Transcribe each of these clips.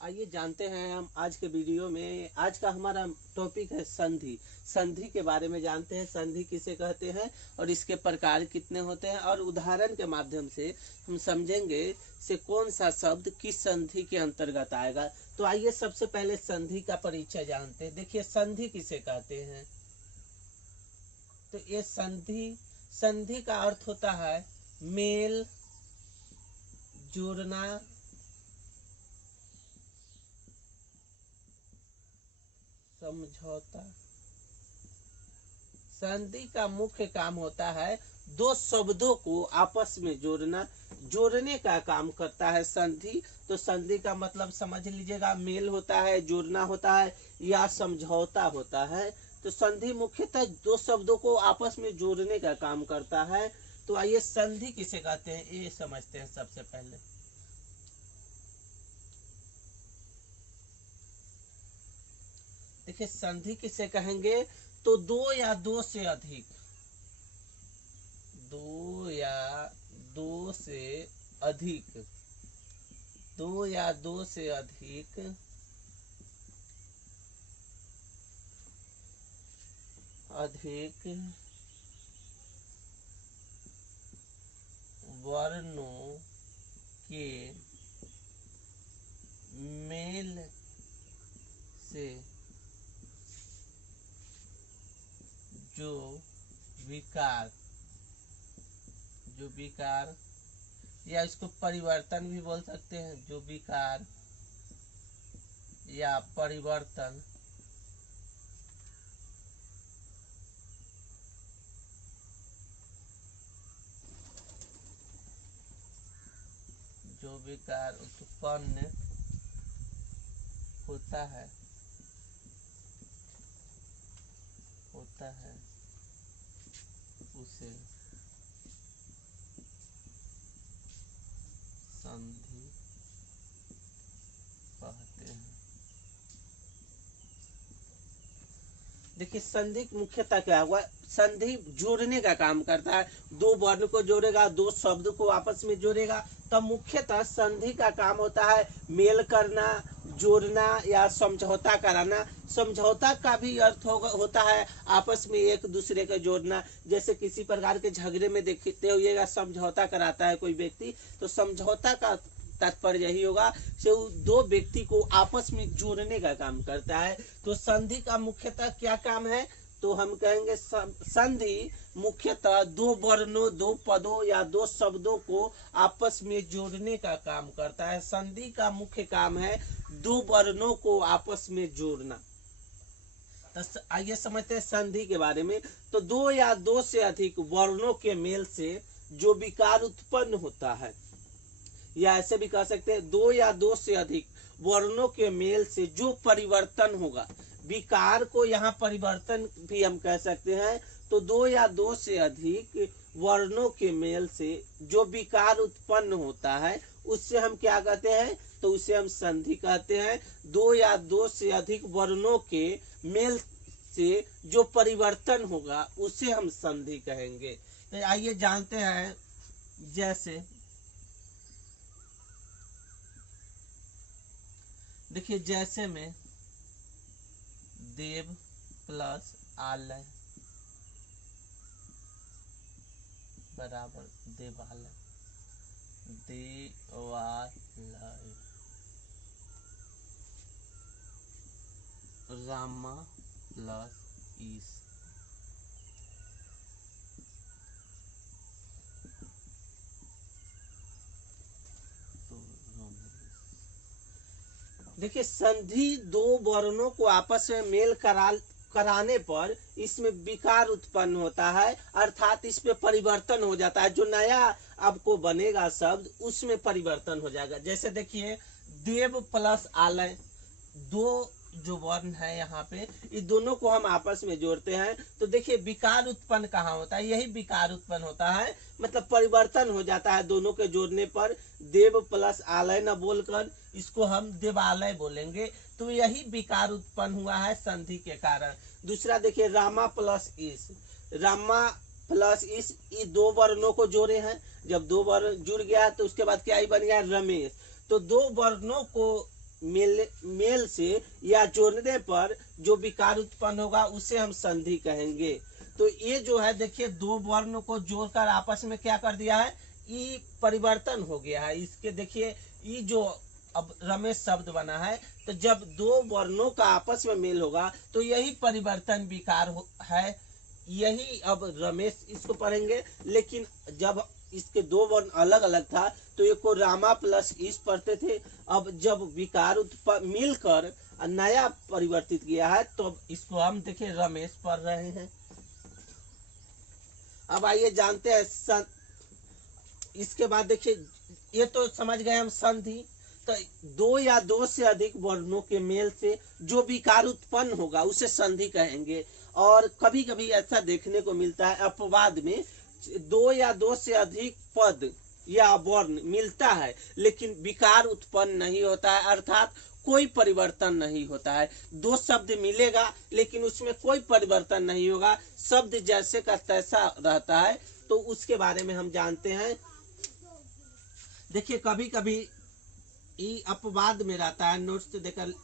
आइए जानते हैं हम आज के वीडियो में। आज का हमारा टॉपिक है संधि। संधि के बारे में जानते हैं, संधि किसे कहते हैं और इसके प्रकार कितने होते हैं, और उदाहरण के माध्यम से हम समझेंगे से कौन सा शब्द किस संधि के अंतर्गत आएगा। तो आइए सबसे पहले संधि का परिचय जानते हैं। देखिए संधि किसे कहते हैं, तो ये संधि का अर्थ होता है मेल, जोड़ना, समझौता। संधि का मुख्य काम होता है दो शब्दों को आपस में जोड़ना, जोड़ने का काम करता है संधि। तो संधि का मतलब समझ लीजिएगा, मेल होता है, जोड़ना होता है या समझौता होता है। तो संधि मुख्यतः दो शब्दों को आपस में जोड़ने का काम करता है। तो आइए संधि किसे कहते हैं ये समझते हैं सबसे पहले। देखिए संधि किसे कहेंगे, तो दो या दो से अधिक, दो या दो से अधिक, दो या दो से अधिक वर्णों के मेल से जो विकार या इसको परिवर्तन भी बोल सकते हैं, जो विकार या परिवर्तन जो विकार उत्पन्न होता है उसे संधि कहते हैं। देखिए संधि मुख्यतः क्या हुआ, संधि जोड़ने का काम करता है, दो वर्ण को जोड़ेगा, दो शब्द को आपस में जोड़ेगा। तब मुख्यतः संधि का काम होता है मेल करना, जोड़ना या समझौता कराना। समझौता का भी अर्थ होता है आपस में एक दूसरे को जोड़ना। जैसे किसी प्रकार के झगड़े में देखते होइएगा समझौता कराता है कोई व्यक्ति, तो समझौता का तात्पर्य यही होगा कि दो व्यक्ति को आपस में जोड़ने का काम करता है। तो संधि का मुख्यतः क्या काम है, तो हम कहेंगे संधि मुख्यतः दो वर्णों, दो पदों या दो शब्दों को आपस में जोड़ने का काम करता है। संधि का मुख्य काम है दो वर्णों को आपस में जोड़ना। तो आइए समझते हैं संधि के बारे में। तो दो या दो से अधिक वर्णों के मेल से जो विकार उत्पन्न होता है, या ऐसे भी कह सकते हैं दो या दो से अधिक वर्णों के मेल से जो परिवर्तन होगा, विकार को यहाँ परिवर्तन भी हम कह सकते हैं। तो दो या दो से अधिक वर्णों के मेल से जो विकार उत्पन्न होता है उससे हम क्या कहते हैं, तो उसे हम संधि कहते हैं। दो या दो से अधिक वर्णों के मेल से जो परिवर्तन होगा उसे हम संधि कहेंगे। तो आइए जानते हैं, जैसे देखिए जैसे में देव प्लस आलय बराबर देवालय, देवालय, रामा प्लस ईश, देखिए संधि दो वर्णों को आपस में मेल कराने पर इसमें विकार उत्पन्न होता है, अर्थात इस पे परिवर्तन हो जाता है। जो नया आपको बनेगा शब्द उसमें परिवर्तन हो जाएगा। जैसे देखिए देव प्लस आलय, दो जो वर्ण है यहाँ पे, इस दोनों को हम आपस में जोड़ते हैं तो देखिए विकार उत्पन्न कहाँ होता है, यही विकार उत्पन्न होता है, मतलब परिवर्तन हो जाता है दोनों के जोड़ने पर। देव प्लस आलय न बोलकर इसको हम देवालय बोलेंगे, तो यही विकार उत्पन्न हुआ है संधि के कारण। दूसरा देखिए रामा प्लस ईश, रामा प्लस ईश, ये दो वर्णों को जोड़े हैं, जब दो वर्ण जुड़ गया तो उसके बाद क्या ही बन गया, रमेश। तो दो वर्णों को मेल से या जोड़ने पर जो विकार उत्पन्न होगा उसे हम संधि कहेंगे। तो ये जो है देखिए दो वर्ण को जोड़कर आपस में क्या कर दिया है, ई परिवर्तन हो गया है। इसके देखिए ई जो अब रमेश शब्द बना है, तो जब दो वर्णों का आपस में मेल होगा तो यही परिवर्तन विकार है, यही अब रमेश इसको पढ़ेंगे। लेकिन जब इसके दो वर्ण अलग अलग था तो एक को रामा प्लस इस पढ़ते थे, अब जब विकार मिलकर नया परिवर्तित किया है तो इसको हम देखिए रमेश पढ़ रहे हैं। अब आइए जानते हैं इसके बाद देखिए ये तो समझ गए हम संधि। तो दो या दो से अधिक वर्णों के मेल से जो विकार उत्पन्न होगा उसे संधि कहेंगे। और कभी कभी ऐसा देखने को मिलता है अपवाद में दो या दो से अधिक पद या वर्ण मिलता है लेकिन विकार उत्पन्न नहीं होता है, अर्थात कोई परिवर्तन नहीं होता है। दो शब्द मिलेगा लेकिन उसमें कोई परिवर्तन नहीं होगा, शब्द जैसे का तैसा रहता है। तो उसके बारे में हम जानते हैं। देखिए कभी कभी ये अपवाद में रहता है, नोट्स देकर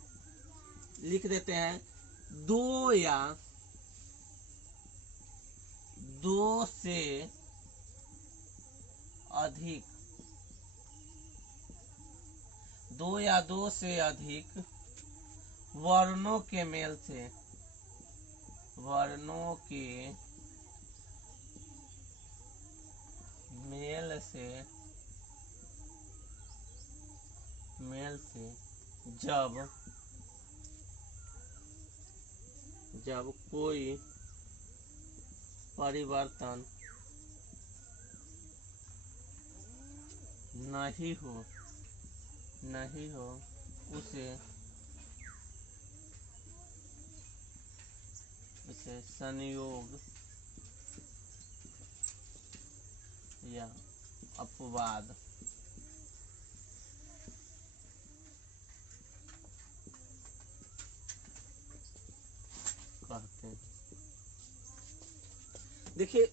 लिख देते हैं, दो या दो से अधिक, दो या दो से अधिक वर्णों के मेल से, वर्णों के मेल से जब कोई परिवर्तन नहीं हो उसे संयोग या अपवाद कहते हैं। देखिए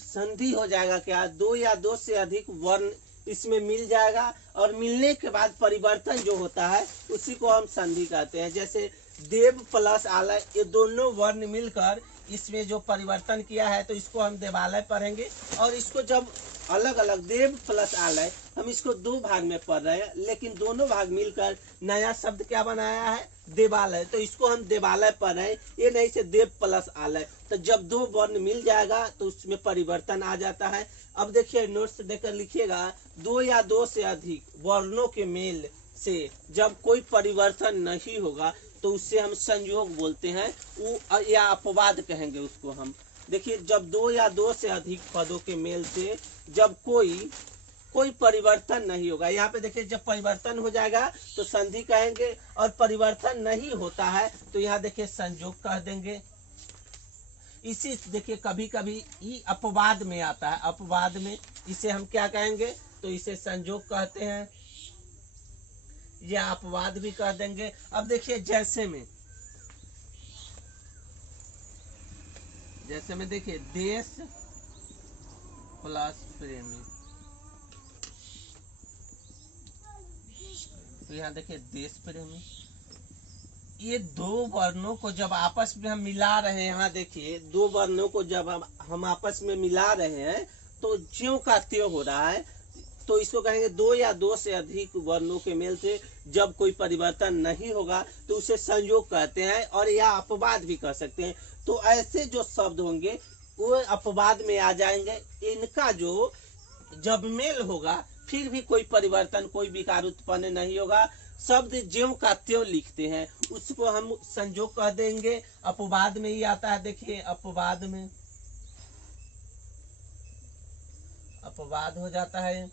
संधि हो जाएगा क्या, दो या दो से अधिक वर्ण इसमें मिल जाएगा और मिलने के बाद परिवर्तन जो होता है उसी को हम संधि कहते हैं। जैसे देव प्लस आलय, ये दोनों वर्ण मिलकर इसमें जो परिवर्तन किया है तो इसको हम देवालय पढ़ेंगे। और इसको जब अलग अलग देव प्लस आलय, हम इसको दो भाग में पढ़ रहे हैं लेकिन दोनों भाग मिलकर नया शब्द क्या बनाया है, देवालय। तो इसको हम देवालय पढ़ रहे हैं, ये नहीं से देव प्लस आलय। तो जब दो वर्ण मिल जाएगा तो उसमें परिवर्तन आ जाता है। अब देखिए नोट्स देकर लिखिएगा, दो या दो से अधिक वर्णों के मेल से जब कोई परिवर्तन नहीं होगा तो उससे हम संयोग बोलते हैं, वो या अपवाद कहेंगे उसको हम। देखिए जब दो या दो से अधिक पदों के मेल से जब कोई परिवर्तन नहीं होगा, यहाँ पे देखिए जब परिवर्तन हो जाएगा तो संधि कहेंगे, और परिवर्तन नहीं होता है तो यहाँ देखिए संयोग कह देंगे। इसी देखिए कभी कभी ये अपवाद में आता है, अपवाद में इसे हम क्या कहेंगे, तो इसे संयोग कहते हैं या अपवाद भी कह देंगे। अब देखिए जैसे में देखिए देश प्लस प्रेमी, तो यहाँ देखिए देश प्रेमी, ये दो वर्णों को जब आपस में हम मिला रहे हैं, यहाँ देखिए दो वर्णों को जब हम आपस में मिला रहे हैं तो ज्यों का त्यों हो रहा है, तो इसको कहेंगे दो या दो से अधिक वर्णों के मेल से जब कोई परिवर्तन नहीं होगा तो उसे संयोग कहते हैं, और या अपवाद भी कह सकते हैं। तो ऐसे जो शब्द होंगे वो अपवाद में आ जाएंगे, इनका जो जब मेल होगा फिर भी कोई परिवर्तन, कोई विकार उत्पन्न नहीं होगा, शब्द ज्यों का त्यों लिखते हैं, उसको हम संयोग कह देंगे। अपवाद में ही आता है, देखिए अपवाद हो जाता है।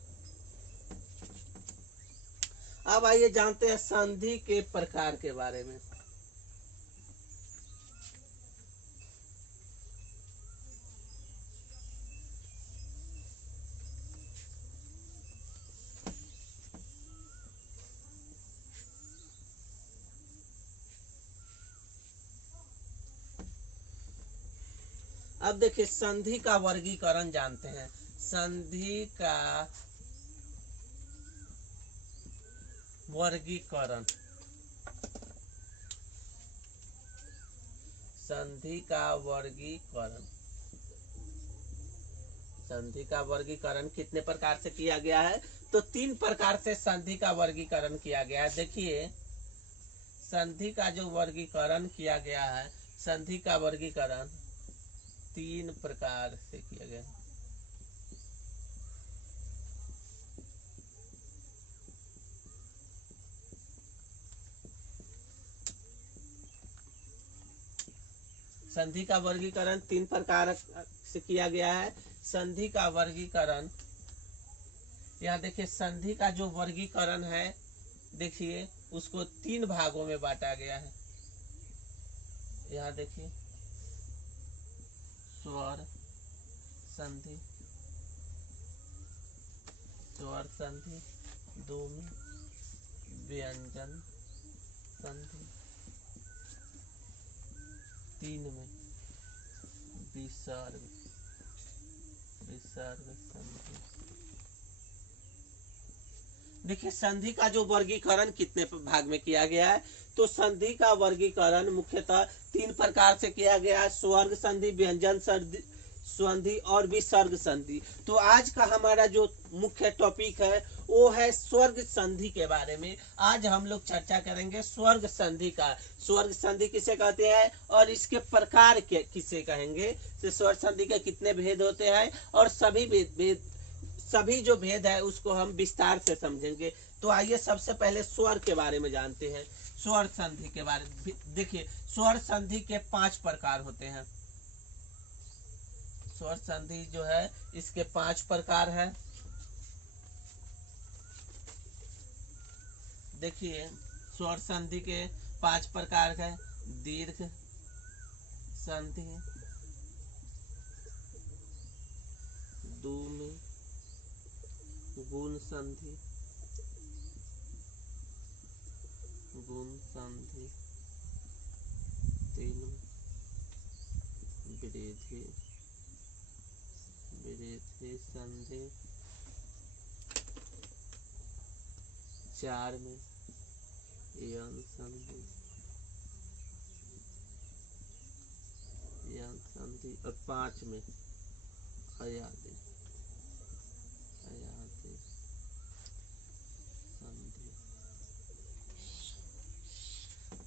अब आइए जानते हैं संधि के प्रकार के बारे में। अब देखिए संधि का वर्गीकरण जानते हैं। संधि का वर्गीकरण, संधि का वर्गीकरण, संधि का वर्गीकरण कितने प्रकार से किया गया है? तो 3 प्रकार से संधि का वर्गीकरण किया गया है। देखिए संधि का जो वर्गीकरण किया गया है, संधि का वर्गीकरण 3 प्रकार से किया गया है। संधि का वर्गीकरण 3 प्रकार से किया गया है। संधि का वर्गीकरण, यहाँ देखिए संधि का जो वर्गीकरण है, देखिए उसको 3 भागों में बांटा गया है। यहाँ देखिए स्वर संधि, स्वर संधि, ध्वनि व्यंजन संधि, 3 में विसर्ग, विसर्ग संधि। देखिए संधि का जो वर्गीकरण कितने भाग में किया गया है? तो संधि का वर्गीकरण मुख्यतः 3 प्रकार से किया गया है, स्वर्ग संधि, व्यंजन संधि और विसर्ग संधि। तो आज का हमारा जो मुख्य टॉपिक है वो है स्वर्ग संधि के बारे में। आज हम लोग चर्चा करेंगे स्वर्ग संधि का। स्वर्ग संधि किसे कहते हैं और इसके प्रकार किसे कहेंगे, तो स्वर्ग संधि के कितने भेद होते हैं और सभी जो भेद है उसको हम विस्तार से समझेंगे। तो आइए सबसे पहले स्वर के बारे में जानते हैं। स्वर संधि के बारे में देखिए, स्वर संधि के 5 प्रकार होते हैं। स्वर संधि जो है इसके 5 प्रकार है। देखिए स्वर संधि के 5 प्रकार है। दीर्घ संधि, द्विमी, गुण संधि, गुण संधि, 3 वृद्धि, वृद्धि संधि, 4 में यन संधि, यन संधि और 5 में अयादि, अयादि संधि।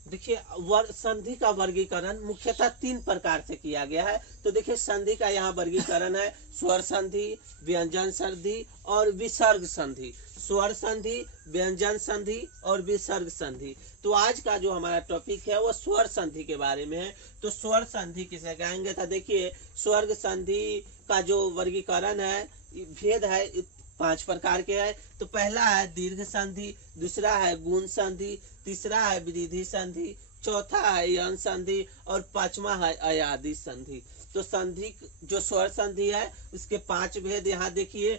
देखिए संधि का वर्गीकरण मुख्यतः 3 प्रकार से किया गया है। तो देखिए संधि का यहाँ वर्गीकरण है स्वर संधि, व्यंजन संधि और विसर्ग संधि। स्वर संधि, व्यंजन संधि और विसर्ग संधि। तो आज का जो हमारा टॉपिक है वो स्वर संधि के बारे में है। तो स्वर संधि किसे कहेंगे? तो देखिए स्वर्ग संधि का जो वर्गीकरण है, भेद है 5 प्रकार के है। तो पहला है दीर्घ संधि, दूसरा है गुण संधि, तीसरा है वृद्धि संधि, चौथा है यन संधि और 5वां है अयादि संधि। तो संधि जो स्वर संधि है उसके 5 भेद यहाँ देखिए,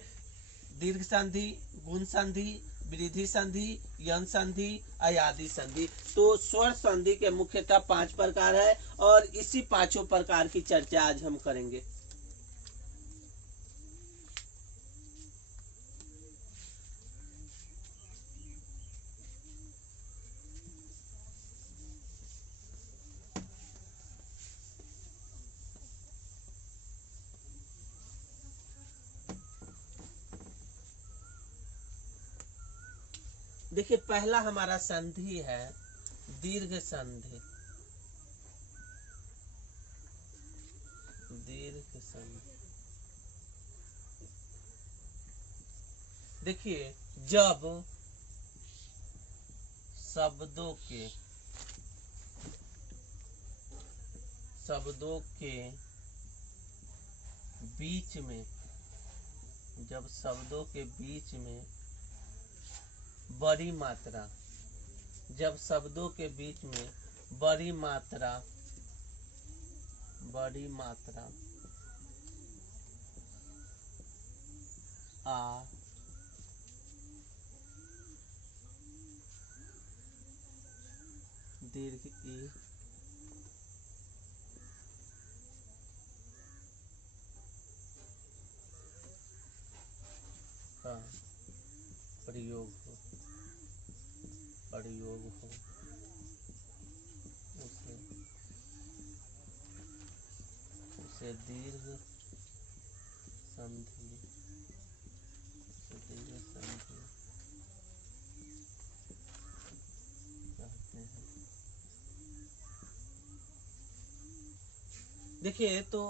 दीर्घ संधि, गुण संधि, वृद्धि संधि, यन संधि, अयादि संधि। तो स्वर संधि के मुख्यतः 5 प्रकार है और इसी 5 प्रकार की चर्चा आज हम करेंगे। देखिए पहला हमारा संधि है दीर्घ संधि, दीर्घ संधि। देखिए जब शब्दों के बीच में, जब शब्दों के बीच में बड़ी मात्रा, जब शब्दों के बीच में बड़ी मात्रा आ दीर्घ ई का प्रयोग हो उसे देखिए दीर्घ संधि, दीर्घ संधि कहते हैं। देखिए तो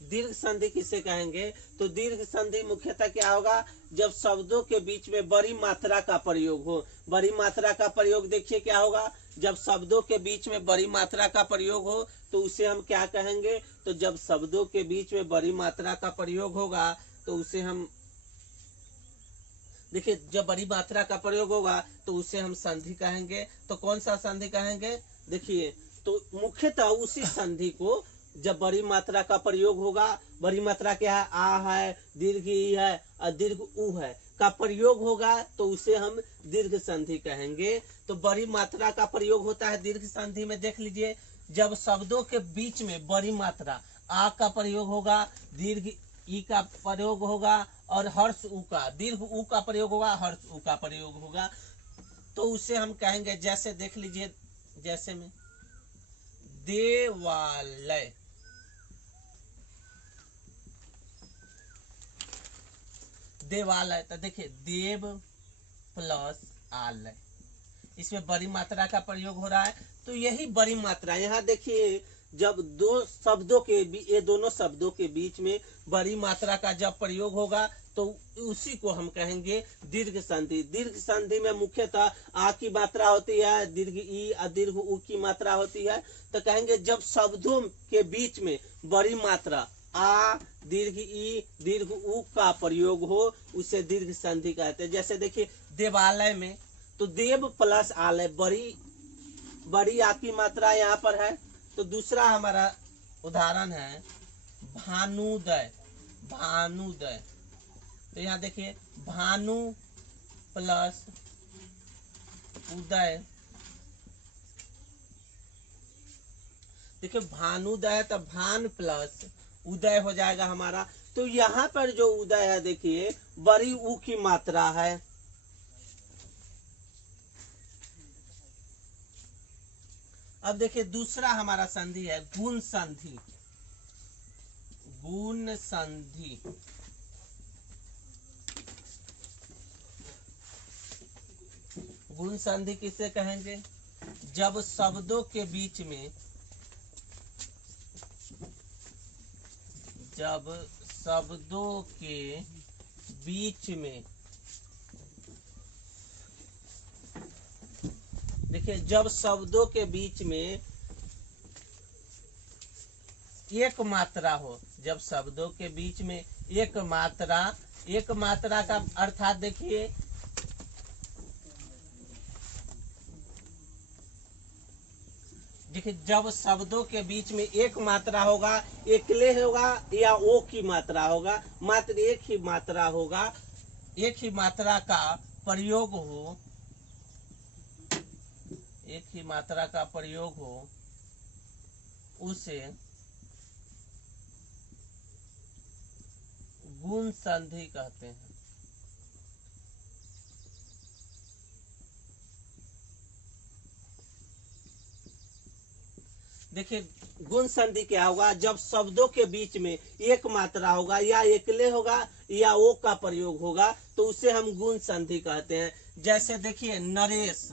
दीर्घ संधि किसे कहेंगे, तो दीर्घ संधि मुख्यतः क्या होगा, जब शब्दों के बीच में बड़ी मात्रा का प्रयोग हो। बड़ी मात्रा का प्रयोग देखिए क्या होगा, जब शब्दों के बीच में बड़ी मात्रा का प्रयोग हो तो उसे हम क्या कहेंगे, तो जब शब्दों के बीच में बड़ी मात्रा का प्रयोग होगा तो उसे हम, देखिए जब बड़ी मात्रा का प्रयोग होगा तो उसे हम संधि कहेंगे। तो कौन सा संधि कहेंगे, देखिए तो मुख्यतः उसी संधि को जब बड़ी मात्रा का प्रयोग होगा, बड़ी मात्रा क्या है, आ है, दीर्घ ई है और दीर्घ उ है का प्रयोग होगा तो उसे हम दीर्घ संधि कहेंगे। तो बड़ी मात्रा का प्रयोग होता है दीर्घ संधि में, देख लीजिए जब शब्दों के बीच में बड़ी मात्रा आ का प्रयोग होगा, दीर्घ ई का प्रयोग होगा और हर्ष उ का, दीर्घ उ का प्रयोग होगा, हर्ष उ का प्रयोग होगा, तो उसे हम कहेंगे, जैसे देख लीजिए, जैसे में देवालय, देवालय, तो देखिए देव प्लस आलय, इसमें बड़ी मात्रा का प्रयोग हो रहा है। तो यही बड़ी मात्रा, यहाँ देखिए जब दो शब्दों के ये दोनों शब्दों के बीच में बड़ी मात्रा का जब प्रयोग होगा तो उसी को हम कहेंगे दीर्घ संधि। दीर्घ संधि में मुख्यतः आ की मात्रा होती है, दीर्घ ई और दीर्घ उ की मात्रा होती है। तो कहेंगे जब शब्दों के बीच में बड़ी मात्रा आ, दीर्घ ई, दीर्घ उ का प्रयोग हो उसे दीर्घ संधि कहते हैं। जैसे देखिए देवालय में तो देव प्लस आलय, बड़ी आ की मात्रा यहाँ पर है। तो दूसरा हमारा उदाहरण है भानुदय, भानुदय, तो यहाँ देखिए भानु प्लस उदय, देखिए भानुदय तो भान प्लस उदय हो जाएगा हमारा। तो यहाँ पर जो उदय है देखिए बड़ी उ की मात्रा है। अब देखिए दूसरा हमारा संधि है गुण संधि, गुण संधि, गुण संधि किसे कहेंगे, जब शब्दों के बीच में, जब शब्दों के बीच में, देखिए जब शब्दों के बीच में एक मात्रा हो, जब शब्दों के बीच में एक मात्रा का अर्थात देखिए जब शब्दों के बीच में एक मात्रा होगा, एकले होगा या ओ की मात्रा होगा, मात्र एक ही मात्रा होगा, एक ही मात्रा का प्रयोग हो, एक ही मात्रा का प्रयोग हो, उसे गुण संधि कहते हैं। देखिए गुण संधि क्या होगा, जब शब्दों के बीच में एक मात्रा होगा या एकले होगा या ओ का प्रयोग होगा तो उसे हम गुण संधि कहते हैं। जैसे देखिए नरेश,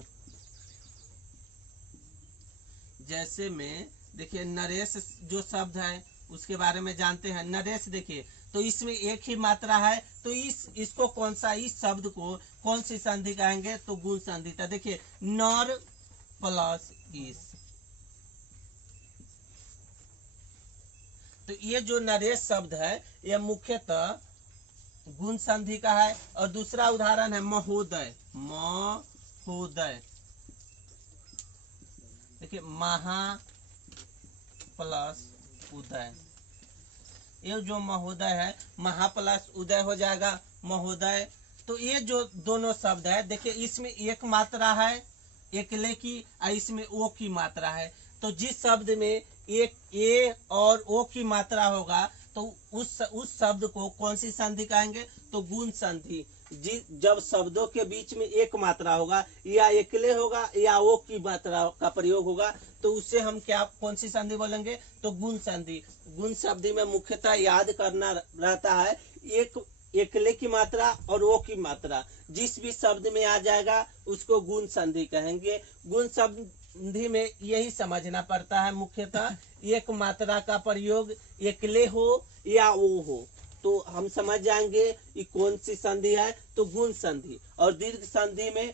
जैसे में देखिए नरेश जो शब्द है उसके बारे में जानते हैं। नरेश देखिए तो इसमें एक ही मात्रा है, तो इसको कौन सा, इस शब्द को कौन सी संधि कहेंगे, तो गुण संधि। तो देखिए नर प्लस इस, तो ये जो नरेश शब्द है यह मुख्यतः गुण संधि का है। और दूसरा उदाहरण है महोदय, महोदय, देखिए महा प्लस उदय, ये जो महोदय है महा प्लस उदय हो जाएगा महोदय। तो ये जो दोनों शब्द है देखिए इसमें एक मात्रा है एकले की और इसमें ओ की मात्रा है। तो जिस शब्द में एक ए और ओ की मात्रा होगा तो उस शब्द को कौन सी संधि कहेंगे, तो गुण संधि। जब शब्दों के बीच में एक मात्रा होगा या एकले होगा या ओ की मात्रा का प्रयोग होगा तो उससे हम क्या कौन सी संधि बोलेंगे, तो गुण संधि। गुण संधि में मुख्यतः याद करना रहता है एक एकले की मात्रा और ओ की मात्रा जिस भी शब्द में आ जाएगा उसको गुण संधि कहेंगे। गुण संधि में यही समझना पड़ता है मुख्यतः एक मात्रा का प्रयोग एकले हो या ओ हो, तो हम समझ जाएंगे कि कौन सी संधि है, तो गुण संधि। और दीर्घ संधि में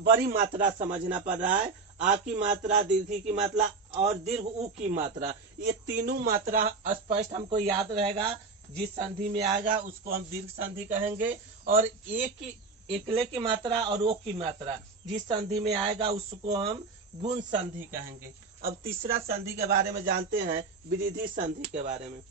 बड़ी मात्रा समझना पड़ रहा है, आ की मात्रा, दीर्घी की मात्रा और दीर्घ उ की मात्रा, ये तीनों मात्रा स्पष्ट हमको याद रहेगा। जिस संधि में आएगा उसको हम दीर्घ संधि कहेंगे। और एकले की मात्रा और ओ की मात्रा जिस संधि में आएगा उसको हम गुण संधि कहेंगे। अब तीसरा संधि के बारे में जानते हैं, विरिधि संधि के बारे में।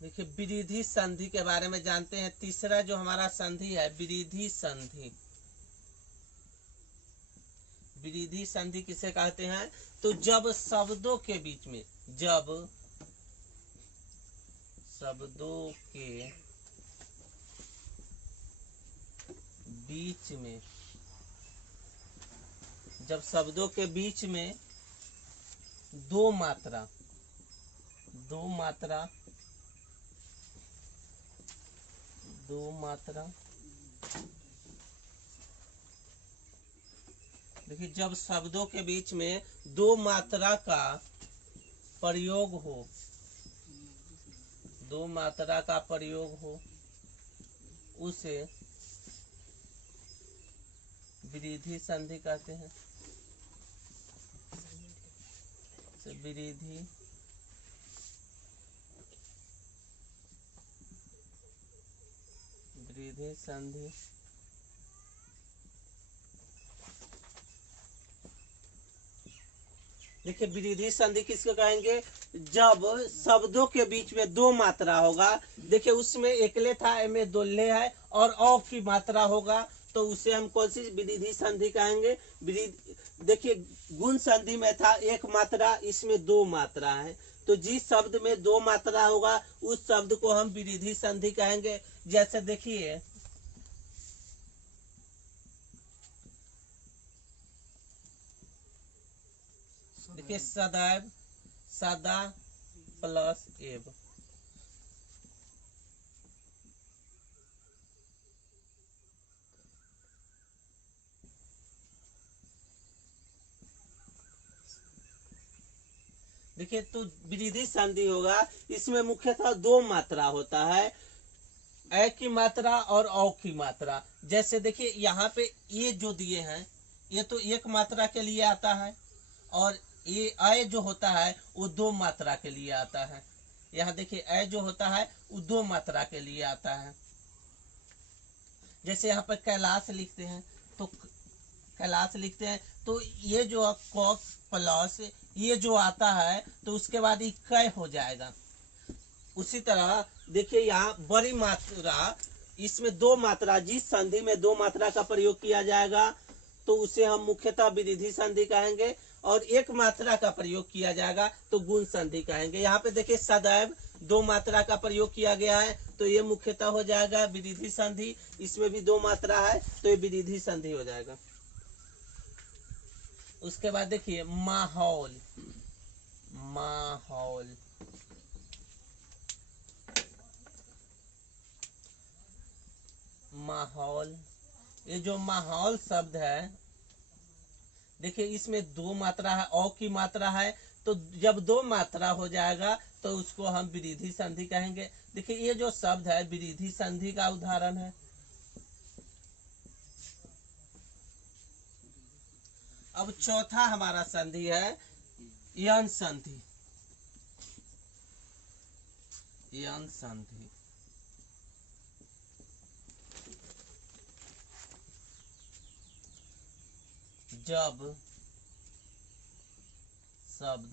देखिए विरिधि संधि के बारे में जानते हैं। तीसरा जो हमारा संधि है विरिधि संधि। विरिधि संधि किसे कहते हैं, तो जब शब्दों के बीच में, जब शब्दों के बीच में, जब शब्दों के बीच में दो मात्रा देखिए जब शब्दों के बीच में दो मात्रा का प्रयोग हो, उसे विरिधि संधि कहते हैं। विरिधि संधि। देखिए विरिधि संधि किसको कहेंगे, जब शब्दों के बीच में दो मात्रा होगा, देखिए उसमें एकले था, में दोल्हे है और औ की मात्रा होगा, तो उसे हम कौन सी विरिधि संधि कहेंगे। देखिए गुण संधि में था एक मात्रा, इसमें दो मात्रा है, तो जिस शब्द में दो मात्रा होगा उस शब्द को हम विरिधि संधि कहेंगे। जैसे देखिए सदैव, सदा प्लस एव। देखिए तो विरिधि संधि होगा, इसमें मुख्यतः दो मात्रा होता है, ए की मात्रा और औ की मात्रा। जैसे देखिए यहाँ पे ये जो दिए हैं ये तो एक मात्रा के लिए आता है और ये ए जो होता है वो दो मात्रा के लिए आता है। यहाँ देखिए ए जो होता है वो दो मात्रा के लिए आता है। जैसे यहाँ पर कैलाश लिखते हैं तो ये जो कॉक प्लस ये जो आता है तो उसके बाद इक्कय हो जाएगा। उसी तरह देखिए यहाँ बड़ी मात्रा, इसमें दो मात्रा, जिस संधि में दो मात्रा का प्रयोग किया जाएगा तो उसे हम मुख्यतः विरिधि संधि कहेंगे, और एक मात्रा का प्रयोग किया जाएगा तो गुण संधि कहेंगे। यहाँ पे देखिए सदैव दो मात्रा का प्रयोग किया गया है तो ये मुख्यतः हो जाएगा विरिधि संधि। इसमें भी दो मात्रा है तो ये विरिधि संधि हो जाएगा। उसके बाद देखिए माहौल, ये जो माहौल शब्द है, देखिए इसमें दो मात्रा है, औ की मात्रा है, तो जब दो मात्रा हो जाएगा तो उसको हम विरिधि संधि कहेंगे। देखिए ये जो शब्द है विरिधि संधि का उदाहरण है। अब चौथा हमारा संधि है यन संधि। जब शब्द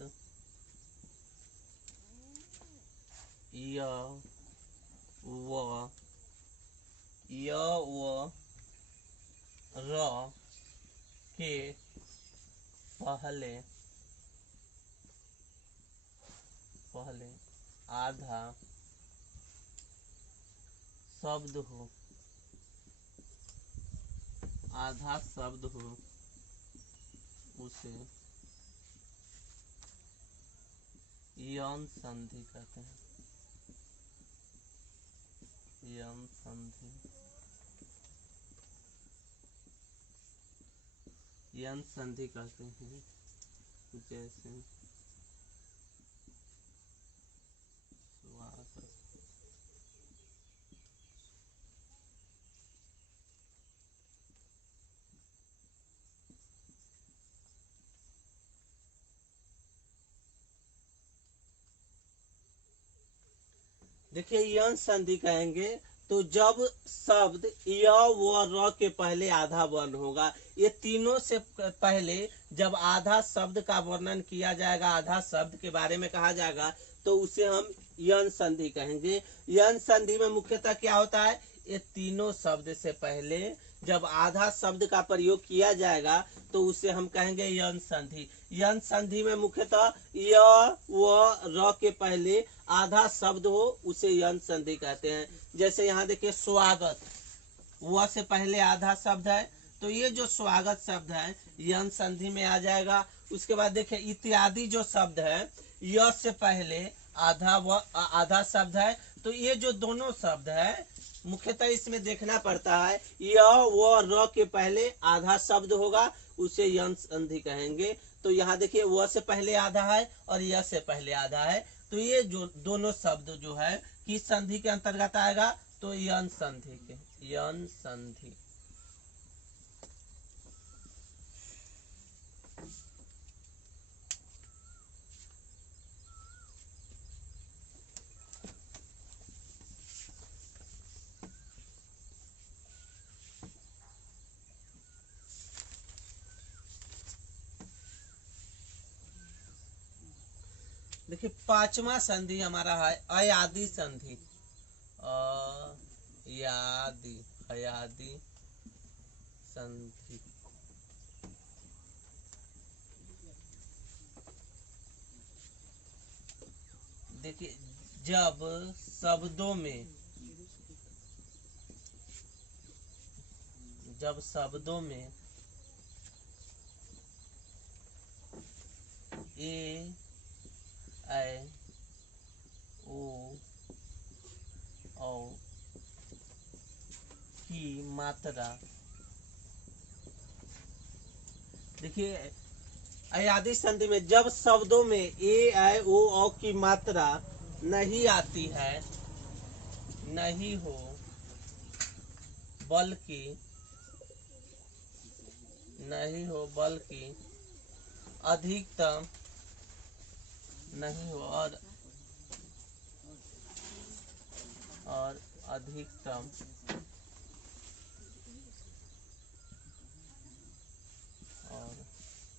य व र के पहले आधा शब्द हो, उसे यौन संधि कहते हैं। यौन संधि, यौन संधि कहते हैं। जैसे स्वागत, देखिए यौन संधि कहेंगे तो जब शब्द य व र के पहले आधा वर्ण होगा, ये तीनों से पहले जब आधा शब्द का वर्णन किया जाएगा, आधा शब्द के बारे में कहा जाएगा, तो उसे हम यौन संधि कहेंगे। यौन संधि में मुख्यतः क्या होता है, ये तीनों शब्द से पहले जब आधा शब्द का प्रयोग किया जाएगा तो उसे हम कहेंगे यौन संधि। यौन संधि में मुख्यतः य व र के पहले आधा शब्द हो, उसे यौन संधि कहते हैं। जैसे यहाँ देखिए स्वागत, व से पहले आधा शब्द है, तो ये जो स्वागत शब्द है यौन संधि में आ जाएगा। उसके बाद देखिए इत्यादि जो शब्द है, य से पहले आधा शब्द है, तो ये जो दोनों शब्द है मुख्यतः इसमें देखना पड़ता है, य व र के पहले आधा शब्द होगा, उसे यौन संधि कहेंगे। तो यहाँ देखिए व से पहले आधा है और य से पहले आधा है, तो ये जो दोनों शब्द जो है किस संधि के अंतर्गत आएगा, तो यौन संधि के, यौन संधि। देखिए पांचवा संधि हमारा है अयादि संधि। अयादि संधि, देखिए जब शब्दों में ए ऐ ओ औ की मात्रा, देखिए अयादि संधि में जब शब्दों में ए ऐ ओ औ की मात्रा नहीं आती है, नहीं हो बल्कि अधिकतम नहीं हो और अधिकतम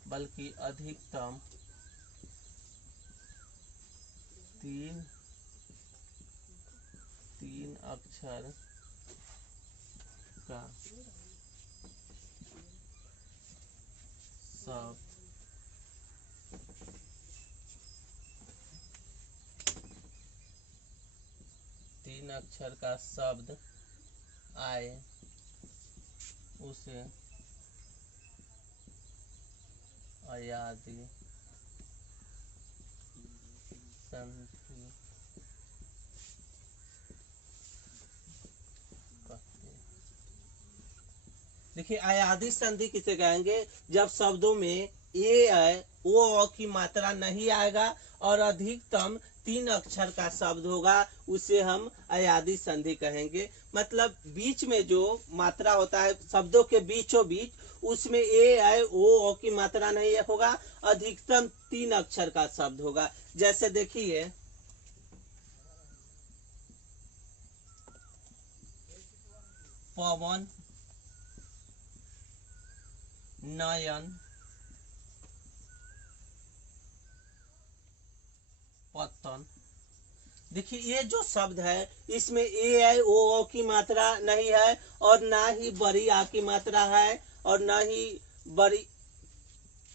बल्कि अधिकतम तीन अक्षर का शब्द आए, उसे अयादि संधि कहते हैं। देखिए अयादि संधि किसे कहेंगे, जब शब्दों में ए ऐ ओ औ की मात्रा नहीं आएगा और अधिकतम 3 अक्षर का शब्द होगा, उसे हम अयादि संधि कहेंगे। मतलब बीच में जो मात्रा होता है शब्दों के बीचों बीच, उसमें ए ऐ ओ औ की मात्रा नहीं होगा, अधिकतम 3 अक्षर का शब्द होगा। जैसे देखिए पवन, नयन, पतन। देखिए ये जो शब्द है इसमें ए आई ओ ओ की मात्रा नहीं है और ना ही बड़ी आ की मात्रा है और ना ही बड़ी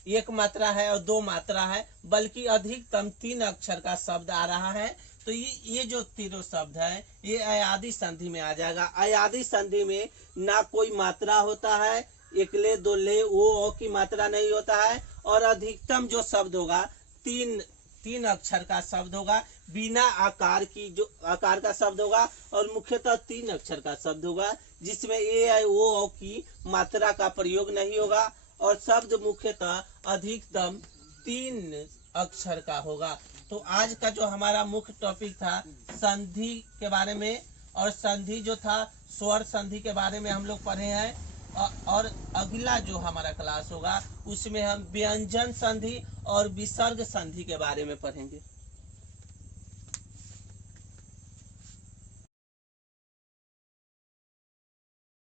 एक मात्रा है और दो मात्रा है, बल्कि अधिकतम 3 अक्षर का शब्द आ रहा है। तो ये जो तीनों शब्द है ये अयादी संधि में आ जाएगा। अयादी संधि में ना कोई मात्रा होता है, एक ले दो ले ओ की मात्रा नहीं होता है और अधिकतम जो शब्द होगा तीन अक्षर का शब्द होगा, बिना आकार की जो आकार का शब्द होगा और मुख्यतः 3 अक्षर का शब्द होगा जिसमें ए आई ओ की मात्रा का प्रयोग नहीं होगा और शब्द मुख्यतः अधिकतम 3 अक्षर का होगा। तो आज का जो हमारा मुख्य टॉपिक था संधि के बारे में, और संधि जो था स्वर संधि के बारे में हम लोग पढ़े हैं। और अगला जो हमारा क्लास होगा उसमें हम व्यंजन संधि और विसर्ग संधि के बारे में पढ़ेंगे।